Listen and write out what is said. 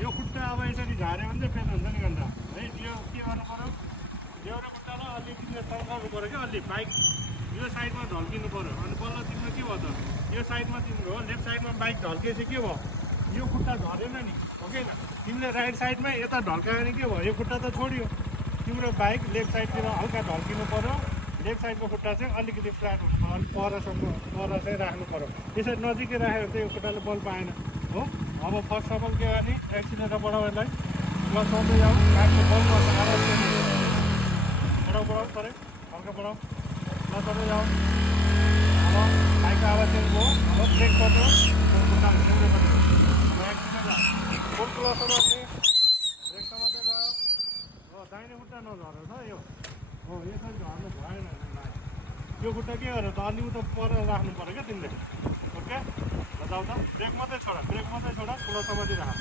यो खुट्टा अब यसरी झाऱ्यो भने चाहिँ फेद हुन्छ नि अन्त है। यो के गर्नु पऱ्यो, देउरे खुट्टालाई अलिकति तन्काउनु पऱ्यो क्या, अलि बाइक यो साइडमा ढल्किनु पऱ्यो। अनि बल्ल तिम्रो के भयो त, यो साइडमा तिम्रो हो, लेफ्ट साइडमा बाइक ढल्किएपछि के भयो, यो खुट्टा झरेन नि, हो कि होइन। तिमीले राइट साइडमा यता ढल्कायो भने के भयो, यो खुट्टा त छोड्यो। तिम्रो बाइक लेफ्ट साइडतिर हल्का ढल्किनु पऱ्यो, लेफ्ट साइडको खुट्टा चाहिँ अलिकति फ्ल्याट हुनु पऱ्यो, अलिक पर चाहिँ राख्नु पऱ्यो। यसरी नजिकै राख्यो भने चाहिँ यो खुट्टाले बल पाएन हो। अब फर्स्ट अफ अल के गर्ने, एक्सिलेटर बढाऊ, यसलाई प्लस गर्दै जाऊ, बाइकको बल आवाज बढाउ पऱ्यो, हल्का बढाऊ, प्लस गर्दै जाऊ। अब बाइकको आवाज चेन्ज भयो। अब ब्रेक गर्नु, खुट्टा हिँड्दैपट्टि एक्सिलेटर फुल प्लसमा चाहिँ ब्रेकसम्म चाहिँ गयो हो। दाहिने खुट्टा नझरोस् है यो हो, यसरी झर्नु भएन। यो खुट्टा के गर्यो त, अलि उता पर राख्नु पऱ्यो क्या तिमीले। ओके, जाऊ त, ब्रेक मात्रै छोड, प्लससम्म चाहिँ राख।